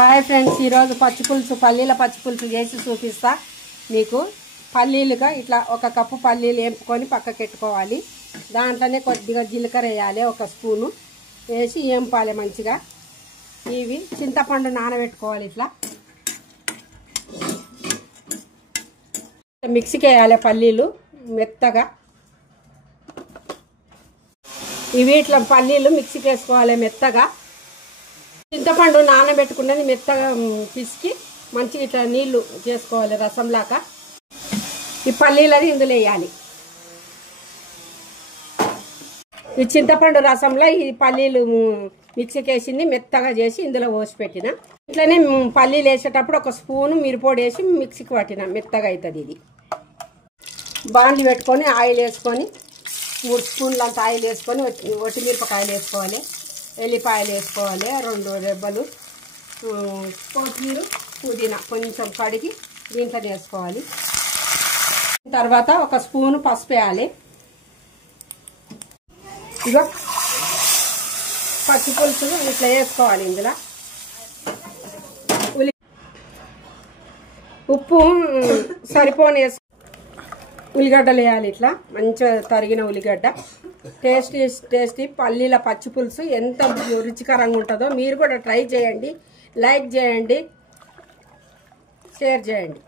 Hi friends, ఈరోజు పచ్చిపులుసు పల్లీల పచ్చిపులుసు చేసి చూపిస్తా మీకు. పల్లీలుగా ఇట్లా ఒక కప్పు పల్లీలు వేపుకొని పక్కకెట్టుకోవాలి. దాంట్లోనే కొద్దిగా జీలకర్ర వేయాలి, ఒక స్పూను వేసి వేంపాలి మంచిగా. ఇవి చింతపండు నానబెట్టుకోవాలి. ఇట్లా మిక్సీకి వేయాలి పల్లీలు మెత్తగా. ఇవి ఇట్లా పల్లీలు మిక్సీకి వేసుకోవాలి మెత్తగా. చింతపండు నానబెట్టుకున్నది మెత్తగా పిసికి మంచిగా ఇట్లా నీళ్లు చేసుకోవాలి రసంలాగా. ఈ పల్లీలని ఇందులో వేయాలి. ఈ చింతపండు రసంలో ఈ పల్లీలు మిక్సీకి వేసింది మెత్తగా చేసి ఇందులో పోసి పెట్టిన. ఇట్లనే పల్లీలు వేసేటప్పుడు ఒక స్పూను మిరపొడి వేసి మిక్సీకి పట్టిన, మెత్తగా అవుతుంది. ఇది బాండ్లు పెట్టుకొని ఆయిల్ వేసుకొని 3 స్పూన్లు అంత ఆయిల్ వేసుకొని ఒట్టి మిరపకాయలు వేసుకోవాలి, ఎల్లిపాయలు వేసుకోవాలి, 2 రెబ్బలు, కొత్తిమీర, పుదీనా కొంచెం కడిగి దీంట్లో వేసుకోవాలి. తర్వాత ఒక స్పూను పసుపు వేయాలి. ఇగో పచ్చిపులుసు ఇట్లా వేసుకోవాలి. ఇందులో ఉప్పు సరిపోని వేసుకో. ఉల్లిగడ్డలు వేయాలి, ఇట్లా మంచిగా తరిగిన ఉల్లిగడ్డ. టేస్టీ పల్లీల పచ్చిపులుసు ఎంత రుచికరంగా ఉంటుందో మీరు కూడా ట్రై చేయండి. లైక్ చేయండి, షేర్ చేయండి.